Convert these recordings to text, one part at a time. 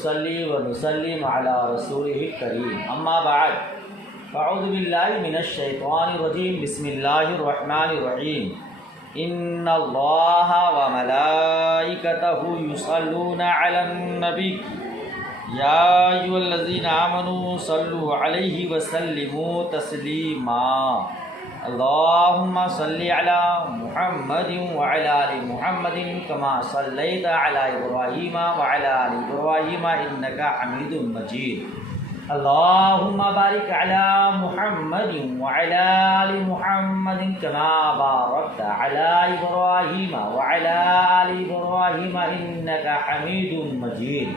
ونصلي ونسلم على رسوله الكريم أما بعد فأعوذ بالله من الشيطان الرجيم بسم الله الرحمن الرحيم إن الله وملائكته يصلون على النبي يا أيها الذين آمنوا صلوا عليه وسلموا تسليما اللهم صل على محمد وعلى آل محمد كما صليت على إبراهيم وعلى آل إبراهيم إنك حميد مجيد اللهم بارك على محمد وعلى آل محمد كما باركت على إبراهيم وعلى آل إبراهيم إنك حميد مجيد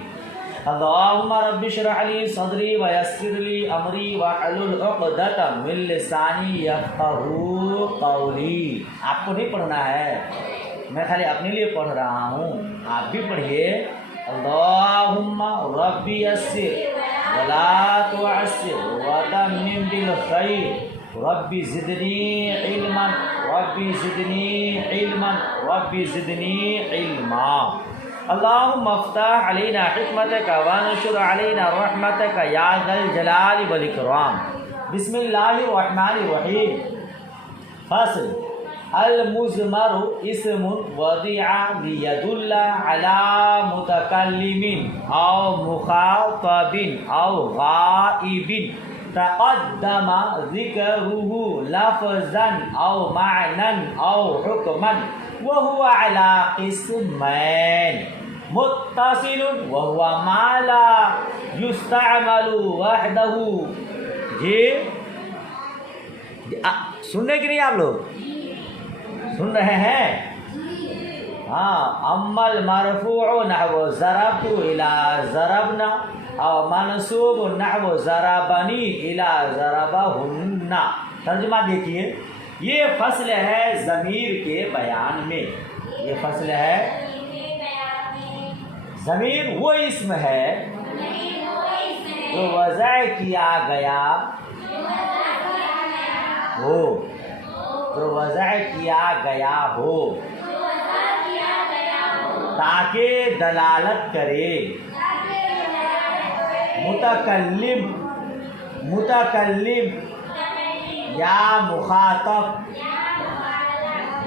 اللهم رب اشرح لي صدري ويسر لي امري واحلل عقدة من لساني يفقهوا قولي. آپ کو نہیں پڑھنا ہے، میں خالی اپنے لیے پڑھ رہا ہوں، آپ بھی پڑھیے. اللهم ربي يسر ولا تعسر وتمم بالخير ربي زدني علما ربي زدني علما ربي زدني علما. اللهم افتح علينا حكمتك وانشر علينا رحمتك يا ذا الجلال والإكرام. بسم الله الرحمن الرحيم. فصل. المزمر اسم وضع ليدل على متكلم أو مخاطب أو غائب تقدم ذكره لفظا أو معنى أو حكما وهو على قسمين متصل وهو ما لا يستعمل وحده. جی سن رہے کہ نہیں آپ لوگ؟ سن رہے ہیں؟ ہاں. اما المرفوع نحو ضربت الى ضربنا او منصوب نحو ضربنی الى ضربہن. ترجمہ دیکھیے، یہ فصل ہے ضمیر کے بیان میں. یہ فصل ہے ضمیر وہ اسم ہے جو وضع کیا گیا ہو، جو وضع کیا گیا ہو تاکہ دلالت کرے متکلم یا مخاطب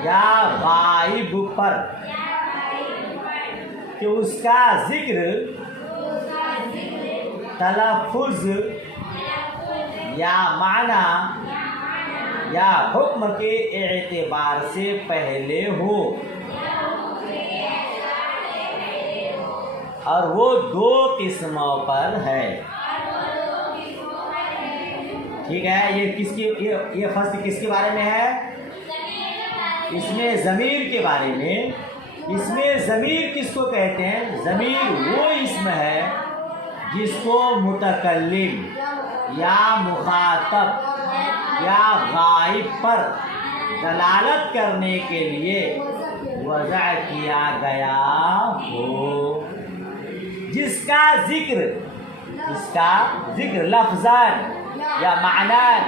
یا غائب پر کہ اس کا ذکر تلفظ یا معنی یا حکم کے اعتبار سے پہلے ہو، اور وہ دو قسموں پر ہے. ٹھیک ہے. یہ فصل کس کے بارے میں ہے؟ اس میں ضمیر کے بارے میں. اس میں ضمیر کس کو کہتے ہیں؟ ضمیر وہ اسم ہے جس کو متکلم یا مخاطب یا غائب پر دلالت کرنے کے لیے وضع کیا گیا ہو، جس کا ذکر لفظاً یا معنیٰ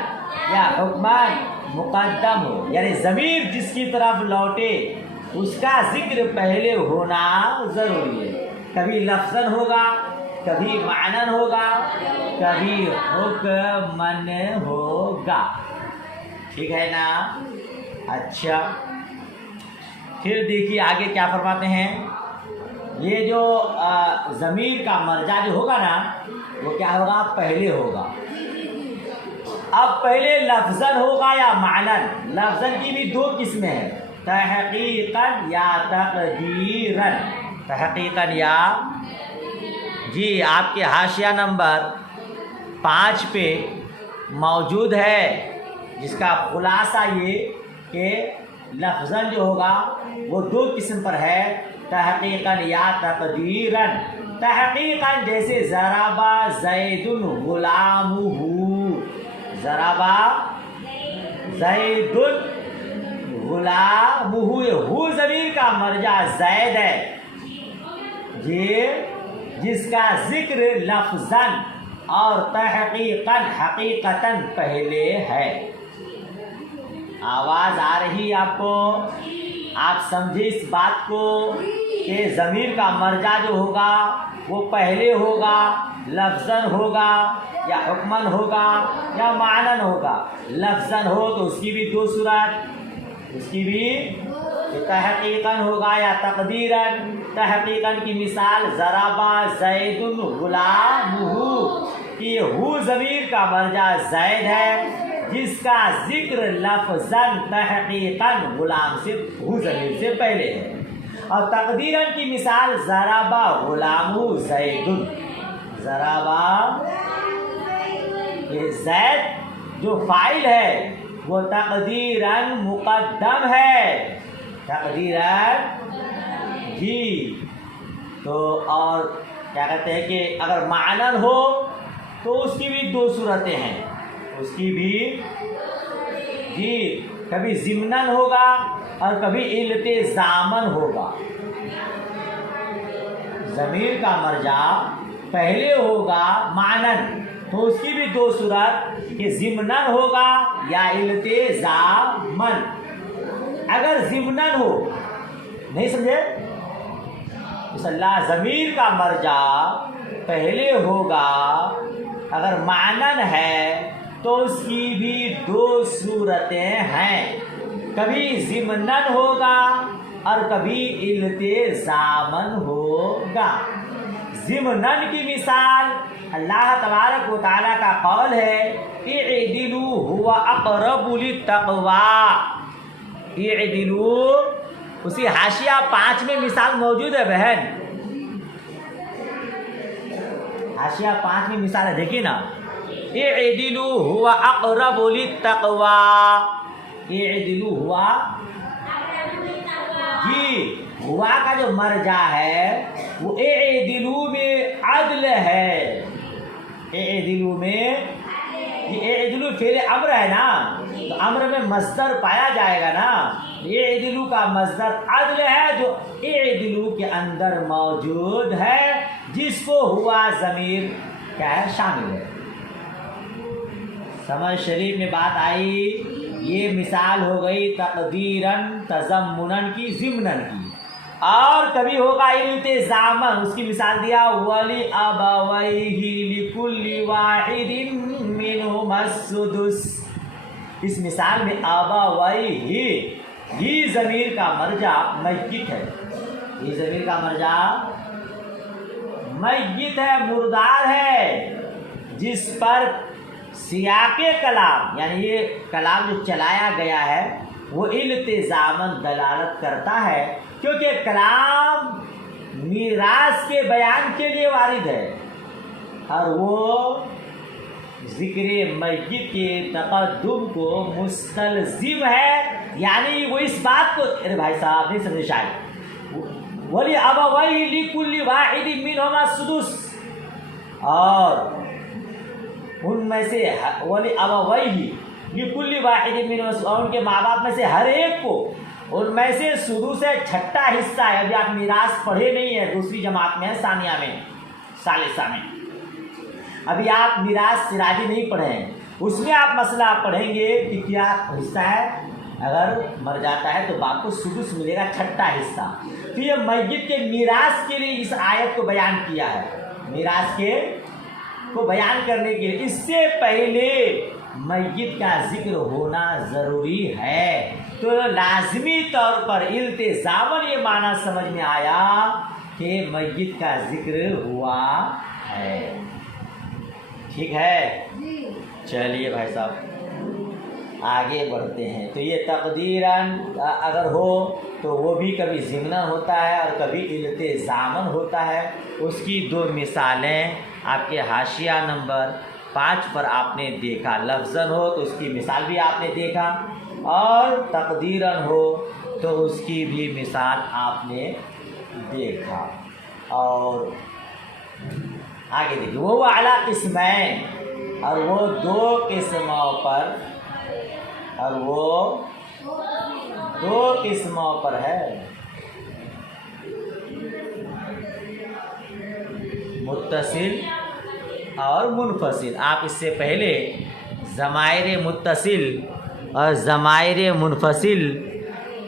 یا حکمان مقدم ہو. یعنی ضمیر جس کی طرف لوٹے اس کا ذکر پہلے ہونا ضروری ہے. کبھی لفظاً ہوگا، کبھی معنیٰ ہوگا، کبھی حکماً ہوگا. ٹھیک ہے نا؟ اچھا، پھر دیکھیے آگے کیا فرماتے ہیں. یہ جو ضمیر کا مرجع جو ہوگا نا وہ کیا ہوگا؟ پہلے ہوگا. اب پہلے لفظاً ہوگا یا معنیٰ. لفظاً کی بھی دو قسمیں ہیں، تحقیقاً یا تقدیراً. تحقیقاً یا، جی آپ کے حاشیہ نمبر 5 پہ موجود ہے، جس کا خلاصہ یہ کہ لفظاً جو ہوگا وہ دو قسم پر ہے، تحقیقاً یا تقدیراً. تحقیقاً جیسے ضرب زید غلامہ، ضرب زید غلامہ، ہو ضمیر کا مرجع زید ہے جی، جس کا ذکر لفظاً اور تحقیقاً حقیقتاً پہلے ہے. آواز آ رہی آپ کو؟ آپ سمجھے اس بات کو؟ کہ ضمیر کا مرجع جو ہوگا وہ پہلے ہوگا، لفظاً ہوگا یا حکماً ہوگا یا معناً ہوگا۔ لفظاً ہو تو اس کی بھی دو صورت، اس کی بھی تحقیقاً ہوگا یا تقدیراً۔ تحقیقاً کی مثال ضربا زید غلامہ، کہ ہو ضمیر کا مرجع زید ہے جس کا ذکر لفظاً تحقیقاً غلام سے ہو ضمیر سے پہلے ہے۔ اور تقدیراً کی مثال ضربا غلامہ زید، ضربا یہ زید جو فاعل ہے وہ تقدیراً مقدم ہے، تقدیراً جی۔ تو اور کیا کہتے ہیں کہ اگر معنن ہو تو اس کی بھی دو صورتیں ہیں، اس کی بھی جی کبھی ضمناً ہوگا اور کبھی التزاماً ہوگا۔ ضمیر کا مرجع پہلے ہوگا معنن تو اس کی بھی دو صورت کہ ضمناً ہوگا یا التزاماً۔ اگر ضمناً ہو، نہیں سمجھے؟ اللہ ضمیر کا مرجع پہلے ہوگا اگر معنن ہے تو اس کی بھی دو صورتیں ہیں، کبھی ضمناً ہوگا اور کبھی التزاماً ہوگا۔ ضمناً کی مثال اللہ تبارک و تعالیٰ کا قول ہے اعدلوا هو اقرب للتقوی، اعدلوا، اسی حاشیہ 5 میں مثال موجود ہے بہن، حاشیہ 5 میں مثال ہے، دیکھیے نا، اعدلوا هو اقرب للتقوی، اعدلوا ہوا جی، ہوا کا جو مرجع ہے وہ اعدلوا میں عدل ہے، اعدلوا میں یہ اعدلوا فعل امر ہے نا، تو امر میں مصدر پایا جائے گا نا، اعدلوا کا مصدر عدل ہے جو اعدلوا کے اندر موجود ہے، جس کو ہوا ضمیر کیا ہے شامل ہے۔ سمجھ شریف میں بات آئی؟ یہ مثال ہو گئی تقدیراً تضمناً کی، ضمناً کی۔ اور کبھی ہوگا التزاماً، اس کی مثال دیا وَلِأَبَوَيْهِ لِكُلِّ وَاحِدٍ مِّنْهُمَا السُّدُسُ، اس مثال میں ابویہ ہی ضمیر کا مرجع میت ہے، یہ ضمیر کا مرجع میت ہے، مردار ہے، جس پر سیاق کلام یعنی یہ کلام جو چلایا گیا ہے وہ التزاماً دلالت کرتا ہے، کیونکہ کلام میراث کے بیان کے لیے وارد ہے اور وہ ذکر میت کے تقدم کو مستلزم ہے، یعنی وہ اس بات کو، ارے بھائی صاحب نہیں سمجھے شاید، وَلِأَبَوَيْهِ لِكُلِّ وَاحِدٍ مِّنْهُمَا السُّدُسُ، اور ان میں سے وَلِأَبَوَيْهِ لِكُلِّ وَاحِدٍ مِّنْهُمَا السُّدُسُ، اور ان کے ماں باپ میں سے ہر ایک کو ان میں سے سدس ہے، چھٹا حصہ ہے۔ ابھی آپ میراث پڑھے نہیں ہیں، دوسری جماعت میں ہے، ثانیہ میں، ثالثہ میں، ابھی آپ میراث سراجی نہیں پڑھے ہیں، اس میں آپ مسئلہ پڑھیں گے کہ کیا حصہ ہے، اگر مر جاتا ہے تو باپ کو سدس ملے گا، چھٹا حصہ۔ تو یہ میت کے میراث کے لیے اس آیت کو بیان کیا ہے، میراث کے کو بیان کرنے کے لیے۔ اس سے پہلے میت کا ذکر ہونا ضروری ہے، تو لازمی طور پر التزاماً یہ معنی سمجھ میں آیا کہ میت کا ذکر ہوا ہے۔ ٹھیک ہے، چلیے بھائی صاحب آگے بڑھتے ہیں۔ تو یہ تقدیراً اگر ہو تو وہ بھی کبھی ضمناً ہوتا ہے اور کبھی التزاماً ہوتا ہے۔ اس کی دو مثالیں آپ کے حاشیہ نمبر 5 پر آپ نے دیکھا، لفظاً ہو تو اس کی مثال بھی آپ نے دیکھا، اور تقدیراً ہو تو اس کی بھی مثال آپ نے دیکھا۔ اور آگے دیکھیے، وہ اعلیٰ قسمین، اور وہ دو قسموں پر، اور وہ دو قسموں پر ہے، متصل اور منفصل۔ آپ اس سے پہلے ضمائر متصل اور ضمائر منفصل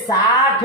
60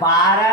12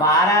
12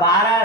12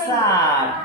60।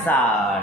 60।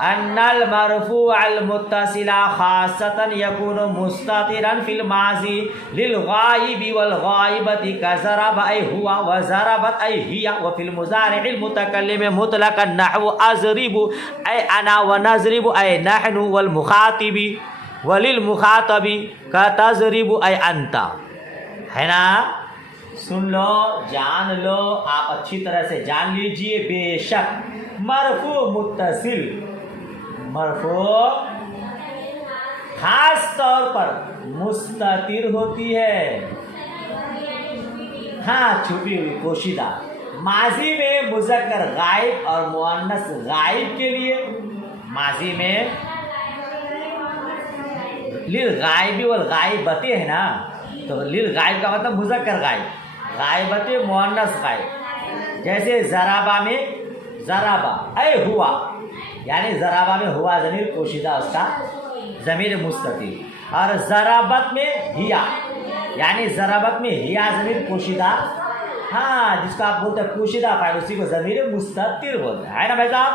ان المرفوع المتصل خاصة يكون مستترا في الماضي للغائب والغائبة كضرب أي هو وضربت أي هي، وفي المضارع المتكلم مطلقا نحو أضرب أي أنا ونضرب أي نحن، والمخاطب وللمخاطب كتضرب أي أنت. ہے نا؟ سن لو، جان لو، آپ اچھی طرح سے جان لیجئے. بے شک مرفوع متصل، مرفوع خاص طور پر مستتر ہوتی ہے، ہاں چھپی ہوئی، پوشیدہ. ماضی میں مذکر غائب اور مؤنث غائب کے لیے، ماضی میں للغائب والغائبت ہے نا، تو للغائب کا مطلب مذکر غائب، غائبت مؤنث غائب. جیسے ضربہ میں ضربہ اے ہوا، یعنی ضربہ میں ہوا ضمیر پوشیدہ، اس کا ضمیر مستتر. اور ضربت میں ہیا، یعنی ضربت میں ہیا ضمیر پوشیدہ، ہاں جس کو آپ بولتے ہیں پوشیدہ فاعل، اسی کو ضمیر مستتر بولتے ہیں، ہے نا بھائی صاحب.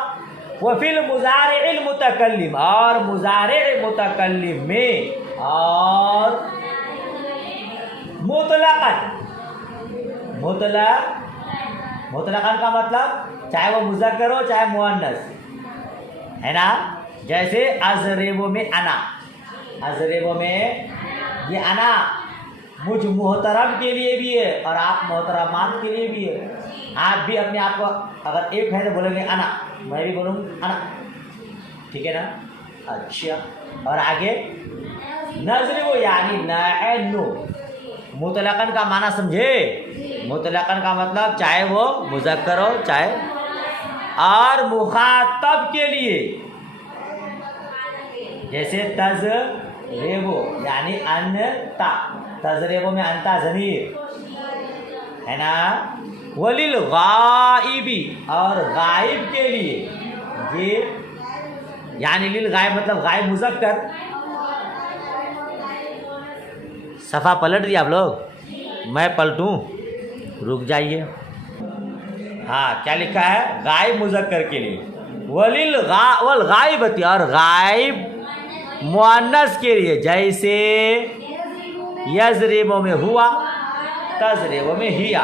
وفی المضارع المتکلم، اور مضارع متکلم میں، اور مطلقاً کا مطلب چاہے وہ مذکر ہو چاہے مؤنث، ہے نا. جیسے اضرب میں انا، اضرب میں یہ انا مجھ محترم کے لیے بھی ہے اور آپ محترمات کے لیے بھی ہے. آپ بھی اپنے آپ کو اگر ایک ہے تو بولیں گے انا، میں بھی بولوں انا، ٹھیک ہے نا. اچھا، اور آگے نضرب یعنی نحن، مطلقاً کا معنی سمجھے؟ مطلقاً کا مطلب چاہے وہ مذکر ہو چاہے، اور مخاطب کے لیے جیسے تضربو یعنی انتا، تضربو میں انتا ضمیر ہے نا. وللغائبی، اور غائب کے لیے، یہ یعنی للغائب مطلب غائب مذکر. صفحہ پلٹ دیا آپ لوگ، میں پلٹوں؟ رک جائیے. ہاں کیا لکھا ہے؟ غائب مذکر کے لیے. والغائبتی، اور غائب مؤنث کے لیے، جیسے یضرب میں ہوا، تضرب میں ہیا.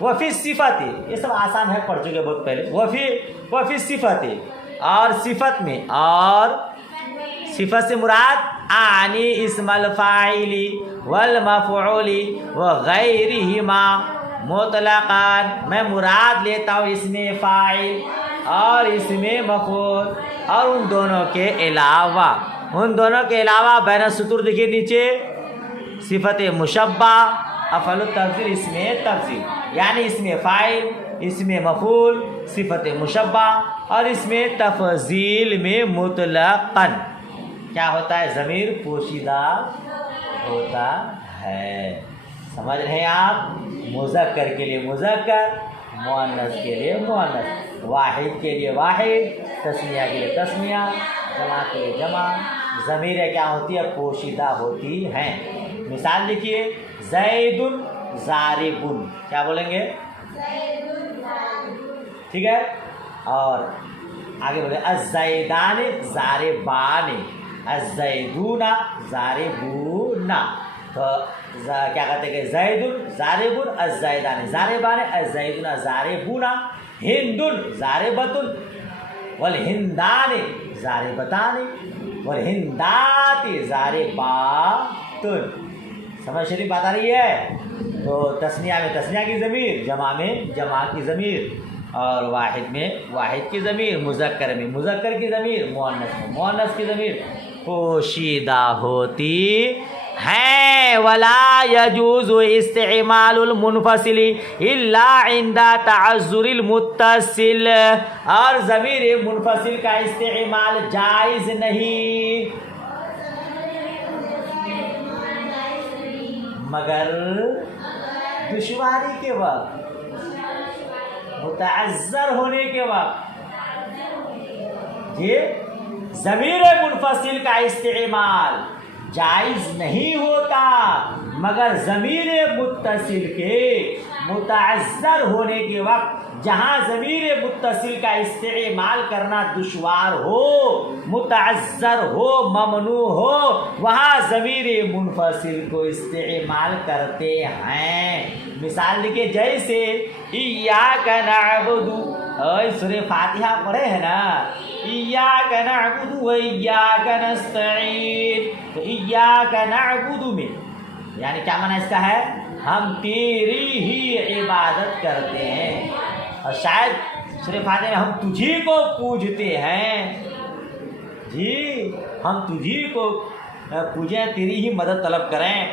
وفی صفت، یہ سب آسان ہے، پڑھ چکے بہت پہلے. وفی صفت، اور صفت میں، اور صفت سے مراد آنی اسم الفاعل والمفعول وغیرہما مطلقاً، میں مراد لیتا ہوں اس میں فاعل اور اس میں مفعول، اور ان دونوں کے علاوہ، ان دونوں کے علاوہ بین السطور دیکھیے نیچے، صفت مشبہ، افعل التفضیل، اس میں تفضیل، یعنی اس میں فاعل، اس میں مفعول، صفت مشبہ، اور اس میں تفضیل میں مطلقاً کیا ہوتا ہے؟ ضمیر پوشیدہ ہوتا ہے. سمجھ رہے ہیں آپ؟ مذکر کے لیے مذکر، مؤنث کے لیے مؤنث، واحد کے لیے واحد، تسنیہ کے لیے تسنیہ، جمع کے لیے جمع. ضمیریں کیا ہوتی ہے؟ پوشیدہ ہوتی ہیں. مثال دیکھیے، زید ضارب، کیا بولیں گے؟ ٹھیک ہے. اور آگے بولے الزیدان ضاربان، الزیدون ضاربون. تو کیا کہتے ہیں کہ زید ضارب، الزیدان ضاربان، الزیدون ضاربون. ہند ضاربۃ، والہندان ضاربتان، والہندات ضاربات. سمجھ شریف بات آ رہی ہے؟ تو تسنیہ میں تسنیہ کی ضمیر، جمع میں جمع کی ضمیر، اور واحد میں واحد کی ضمیر، مذکر میں مذکر کی ضمیر، مؤنث میں مؤنث کی ضمیر پوشیدہ ہوتی ہیں. ولا يجوز استعمال المنفصل الا عند تعذر المتصل، اور ضمیر منفصل کا استعمال جائز نہیں مگر دشواری کے وقت، متعذر ہونے کے وقت. یہ ضمیر منفصل کا استعمال جائز نہیں ہوتا مگر ضمیر متصل کے متعذر ہونے کے وقت جہاں ضمیر متصل کا استعمال کرنا دشوار ہو، متعذر ہو، ممنوع ہو، وہاں ضمیر منفصل کو استعمال کرتے ہیں۔ مثال دیکھیے، جیسے ایاک نعبد، سورہ فاتحہ پڑھے ہیں نا، ایاک نعبد و ایاک نستعین، تو ایاک نعبد میں یعنی کیا معنی اس کا ہے؟ ہم تیری ہی عبادت کرتے ہیں، اور شاید سورہ فاتحہ میں ہم تجھی کو پوجتے ہیں، جی ہم تجھی کو پوجیں، تیری ہی مدد طلب کریں۔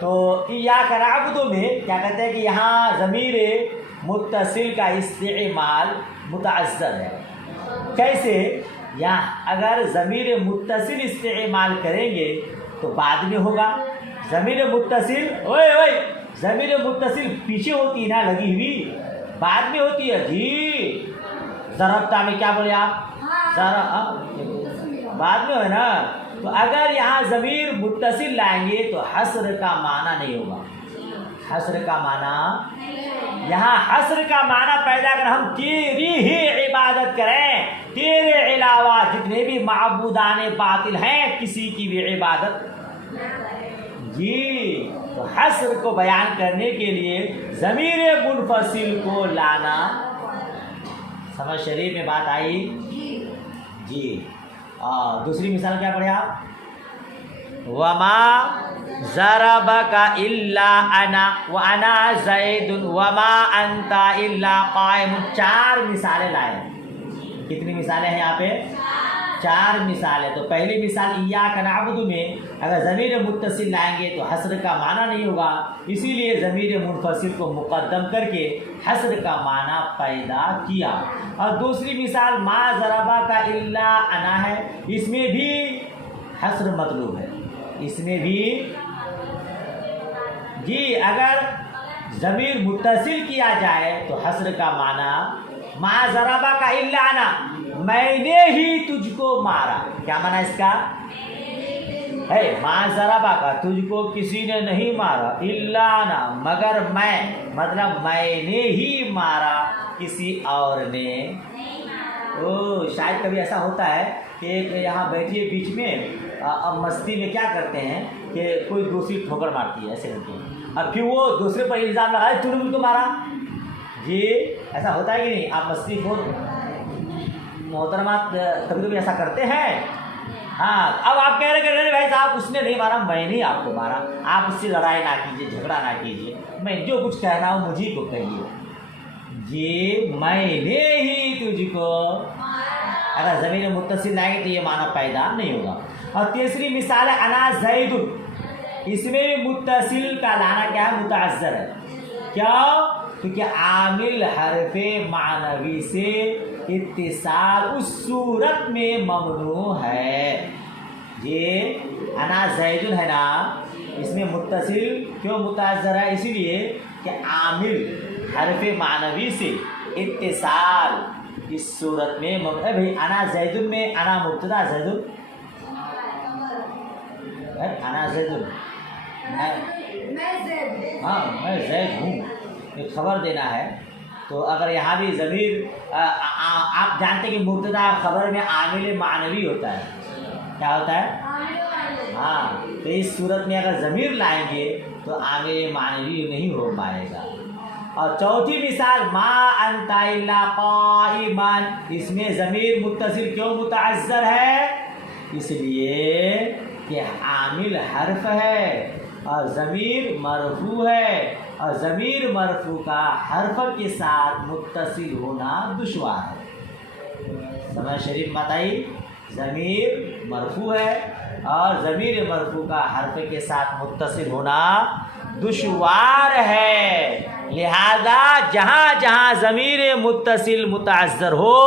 تو ایاک نعبد میں کیا کہتے ہیں کہ یہاں ضمیر متصل کا استعمال متعذر ہے۔ کیسے؟ یہاں اگر ضمیر متصل استعمال کریں گے تو بعد میں ہوگا ضمیر متصل، ضمیر متصل پیچھے ہوتی ہے نا لگی ہوئی، بعد میں ہوتی ہے جی۔ ضربتا میں کیا بولے آپ؟ بعد میں ہے نا۔ تو اگر یہاں ضمیر متصل لائیں گے تو حصر کا معنی نہیں ہوگا۔ حصر کا معنی، یہاں حصر کا معنی پیدا کر، ہم تیری ہی عبادت کریں، تیرے علاوہ جتنے بھی معبودان باطل ہیں کسی کی بھی عبادت، جی۔ تو حصر کو بیان کرنے کے لیے ضمیر منفصل کو لانا، سمجھ شریف میں بات آئی جی۔ دوسری مثال کیا پڑھے آپ؟ وما ضربک الا انا وانا زید وما انت الا قائم، 4 مثالیں لائے۔ کتنی مثالیں ہیں یہاں پہ؟ 4 مثالیں۔ تو پہلی مثال ایاک نعبد میں اگر ضمیر متصل لائیں گے تو حصر کا معنی نہیں ہوگا، اسی لیے ضمیر منفصل کو مقدم کر کے حصر کا معنی پیدا کیا۔ اور دوسری مثال ما ضربک الا انا ہے، اس میں بھی حصر مطلوب ہے، اس میں بھی جی اگر ضمیر متصل کیا جائے تو حصر کا معنی ما ضربک الا انا، میں نے ہی تجھ کو مارا، کیا معنی اس کا ہے؟ ما ضربک، تجھ کو کسی نے نہیں مارا، الا انا، مگر میں، مطلب میں نے ہی مارا، کسی اور نے۔ شاید کبھی ایسا ہوتا ہے کہ یہاں بیٹھیے بیچ میں، اب مستی میں کیا کرتے ہیں کہ کوئی دوسری ٹھوکر مارتی ہے، ایسے کرتے ہیں، اب پھر وہ دوسرے پر الزام لگائے تو نے مجھ کو مارا، جی ایسا ہوتا ہے کہ نہیں؟ آپ مستی خور محترمات کبھی کبھی ایسا کرتے ہیں، ہاں۔ اب آپ کہہ رہے کہ بھائی صاحب اس نے نہیں مارا، میں نے آپ کو مارا، آپ اس سے لڑائی نہ کیجیے، جھگڑا نہ کیجیے، میں جو کچھ کہنا ہوں مجھے کو کہیے، جی میں نے ہی تجھ کو۔ اگر ضمیر متصل لائیں گے تو یہ معنی پیدا نہیں ہوگا۔ اور تیسری مثال ہے انا زید، اس میں متصل کا لانا کیا ہے؟ متعذر ہے، کیا؟ کیونکہ عامل حرف معنوی سے اتصال اس صورت میں ممنوع ہے، یہ انا زید ہے نا، اس میں متصل کیوں متعذر ہے؟ اسی لیے کہ عامل حرف معنوی سے اتصال اس صورت میں ممنوع ہے۔ بھائی انا زید میں انا مبتدا، زید انا زید، ہاں میں زید ہوں، ایک خبر دینا ہے۔ تو اگر یہاں بھی ضمیر، آپ جانتے کہ مبتدا خبر میں عامل معنوی ہوتا ہے، کیا ہوتا ہے؟ ہاں، تو اس صورت میں اگر ضمیر لائیں گے تو عامل معنوی نہیں ہو پائے گا۔ اور چوتھی مثال ما انت الا قائما، اس میں ضمیر متصل کیوں متعذر ہے؟ اس لیے کہ عامل حرف ہے اور ضمیر مرفوع ہے، اور ضمیر مرفوع کا حرف کے ساتھ متصل ہونا دشوار ہے۔ سمجھ شریف بات آئی؟ ضمیر مرفوع ہے اور ضمیر مرفوع کا حرف کے ساتھ متصل ہونا دشوار ہے، لہذا جہاں جہاں ضمیر متصل متعذر ہو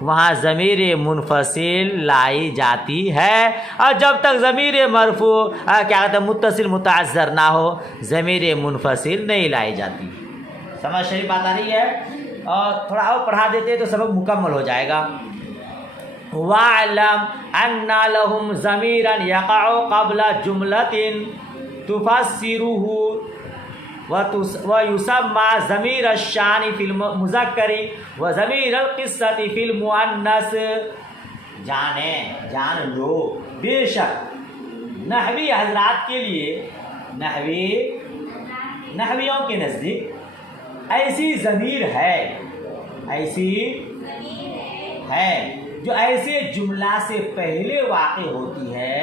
وہاں ضمیر منفصل لائی جاتی ہے، اور جب تک ضمیر مرفوع کیا کہتے ہیں متصل متعذر نہ ہو ضمیر منفصل نہیں لائی جاتی۔ سمجھ شریف بات آ رہی ہے؟ اور تھوڑا اور پڑھا دیتے تو سبق مکمل ہو جائے گا۔ وَاعْلَمْ أَنَّ لَهُمْ ضَمِيرًا يَقَعُ قَبْلَ جُمْلَةٍ، تفسره ويسمى ضمیر الشان فی المذکر وضمیر القصۃ فی المؤنث۔ جان لو بے شک نحوی حضرات کے لیے، نحویوں کے نزدیک ایسی ضمیر ہے جو ایسے جملہ سے پہلے واقع ہوتی ہے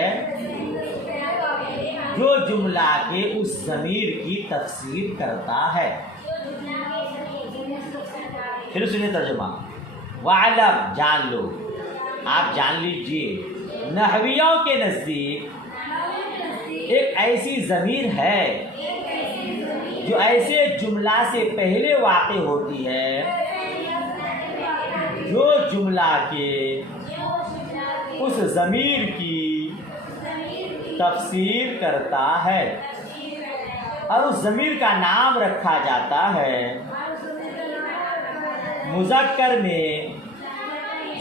جو جملہ کے اس ضمیر کی تفسیر کرتا ہے۔ پھر سنیں ترجمہ، وَعْلَمْ جان لو، آپ جان لیجئے، نحویوں کے نزدیک ایک ایسی ضمیر ہے جو ایسے جملہ سے پہلے واقع ہوتی ہے جو جملہ کے اس ضمیر کی تفسیر کرتا ہے، اور اس ضمیر کا نام رکھا جاتا ہے مذکر میں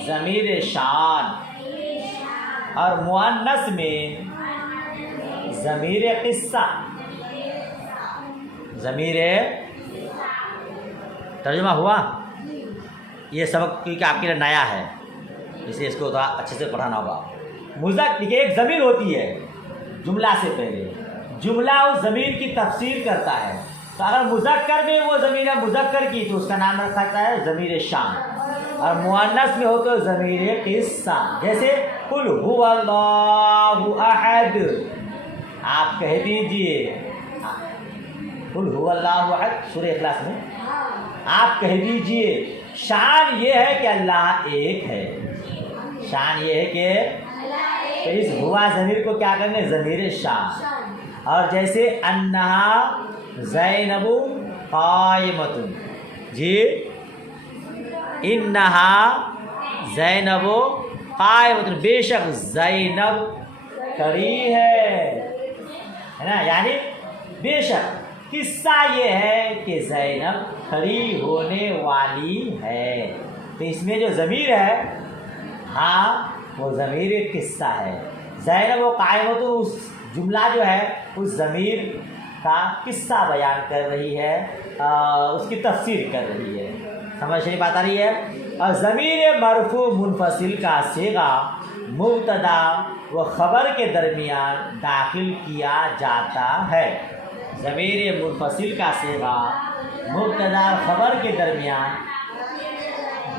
ضمیر شان اور مؤنث میں ضمیر قصہ۔ ضمیر ترجمہ ہوا؟ یہ سبق کیونکہ آپ کے لیے نیا ہے اس لیے اس کو تھوڑا اچھے سے پڑھانا ہوگا۔ مذکر ایک ضمیر ہوتی ہے جملہ سے پہلے، جملہ اس ضمیر کی تفسیر کرتا ہے، تو اگر مذکر میں وہ ضمیر ہے مذکر کی تو اس کا نام رکھا جاتا ہے ضمیر شان، اور مؤنث میں ہو تو ضمیر قصہ۔ جیسے قل هو اللہ احد، آپ کہہ دیجئے قل هو اللہ احد سورہ اخلاص میں آپ کہہ دیجئے شان یہ ہے کہ اللہ ایک ہے، شان یہ ہے کہ تو اس ہوا ضمیر کو کیا کریں گے ضمیر شان۔ اور جیسے انہا زینب قائمۃ، جی انہا زینب قائمۃ، بے شک زینب کھڑی ہے نا، یعنی بے شک قصہ یہ ہے کہ زینب کھڑی ہونے والی ہے، تو اس میں جو ضمیر ہے ہاں وہ ضمیر قصہ ہے۔ زینب و قائمۃ اس جملہ جو ہے اس ضمیر کا قصہ بیان کر رہی ہے، اس کی تفسیر کر رہی ہے، سمجھ نہیں بات آ رہی ہے۔ اور ضمیر مرفوع منفصل کا صیغہ مبتدا و خبر کے درمیان داخل کیا جاتا ہے۔ ضمیر منفصل کا صیغہ مبتدا اور خبر کے درمیان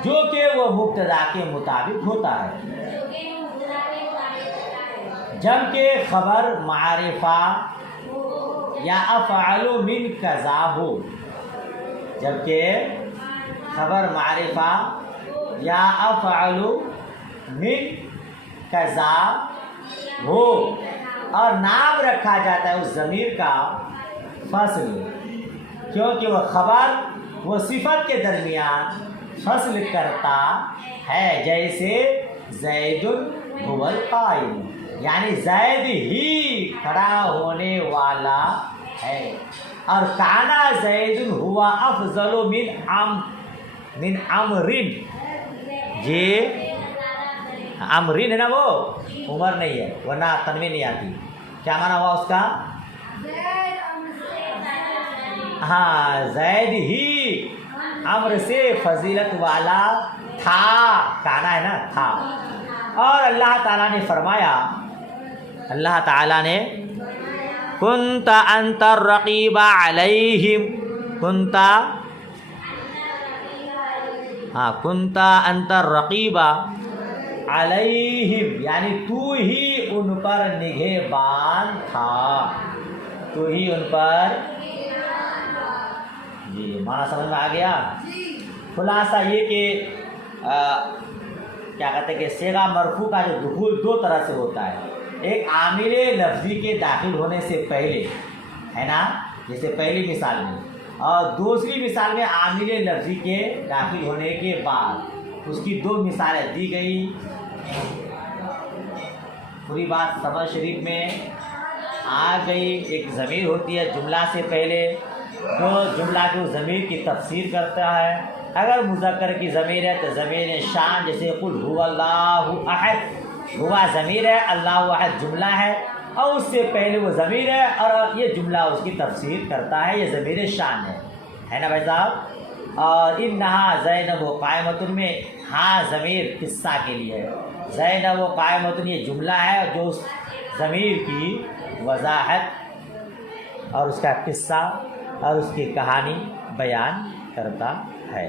جو کہ وہ مبتدا کے مطابق ہوتا ہے، جبکہ خبر معرفہ یا افعل من کذا ہو، جبکہ خبر معرفہ یا افعل من کذا ہو، اور نام رکھا جاتا ہے اس ضمیر کا فصل، کیونکہ وہ خبر وہ صفت کے درمیان فصل کرتا ہے، جیسے زید هو القائم، یعنی زید ہی کھڑا ہونے والا ہے، اور کانا زید ہوا افضل من عمرن، جی عمرن ہے نا، وہ عمر نہیں ہے ورنہ تنوین نہیں آتی، کیا معنی ہوا اس کا؟ ہاں زید ہی عمر سے فضیلت والا تھا، کانا ہے نا تھا۔ اور اللہ تعالیٰ نے فرمایا، اللہ تعالیٰ نے کنت انت الرقیب علیہم، کنت انت الرقیب علیہم، یعنی تو ہی ان پر نگہبان تھا، تو ہی ان پر، جی معنی سمجھ میں آ گیا؟ خلاصہ یہ کہ کیا کہتے ہیں کہ صیغہ مرفوع کا جو دخول دو طرح سے ہوتا ہے، ایک عامل لفظی کے داخل ہونے سے پہلے ہے نا، جیسے پہلی مثال میں، اور دوسری مثال میں عامل لفظی کے داخل ہونے کے بعد، اس کی دو مثالیں دی گئی۔ پوری بات سمجھ شریف میں آ گئی۔ ایک ضمیر ہوتی ہے جملہ سے پہلے جو جملہ کو ضمیر کی تفسیر کرتا ہے، اگر مذکر کی ضمیر ہے تو ضمیر شان، جیسے قل هو اللہ احد، ہوا ضمیر ہے، اللہ احد جملہ ہے، اور اس سے پہلے وہ ضمیر ہے اور یہ جملہ اس کی تفسیر کرتا ہے، یہ ضمیر شان ہے نا بھائی صاحب؟ اور انہا زینب و قائمۃ میں ہاں ضمیر قصہ کے لیے ہے، زینب و قائمۃ یہ جملہ ہے جو اس ضمیر کی وضاحت اور اس کا قصہ اور اس کی کہانی بیان کرتا ہے۔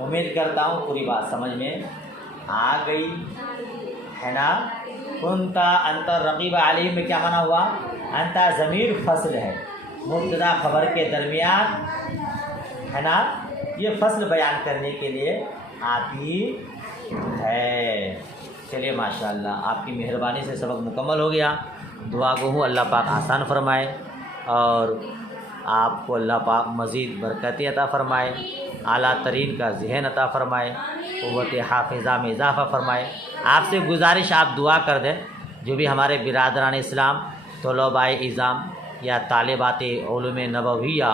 امید کرتا ہوں پوری بات سمجھ میں آ گئی ہے نا؟ کنتا انت رقیب علیہم میں کیا معنی ہوا؟ انتا ضمیر فصل ہے، مبتدا خبر کے درمیان ہے نا، یہ فصل بیان کرنے کے لیے آتی ہے۔ چلیے ماشاءاللہ آپ کی مہربانی سے سبق مکمل ہو گیا۔ دعا کو ہوں اللہ پاک آسان فرمائے اور آپ کو اللہ پاک مزید برکتی عطا فرمائے، اعلیٰ ترین کا ذہن عطا فرمائے، قوت حافظہ میں اضافہ فرمائے۔ آپ سے گزارش آپ دعا کر دیں، جو بھی ہمارے برادران اسلام طلباء اعظام یا طالبات علوم نبویہ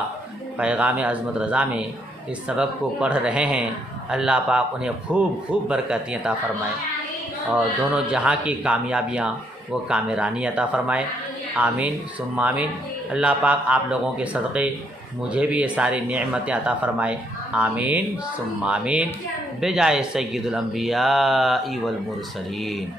پیغام عظمت رضا میں اس سبق کو پڑھ رہے ہیں، اللہ پاک انہیں خوب خوب برکتی عطا فرمائے اور دونوں جہاں کی کامیابیاں وہ کامرانی عطا فرمائے۔ آمین ثم آمین۔ اللہ پاک آپ لوگوں کے صدقے مجھے بھی یہ ساری نعمتیں عطا فرمائے۔ آمین ثم آمین۔ بجائے سید الانبیاء والمرسلین۔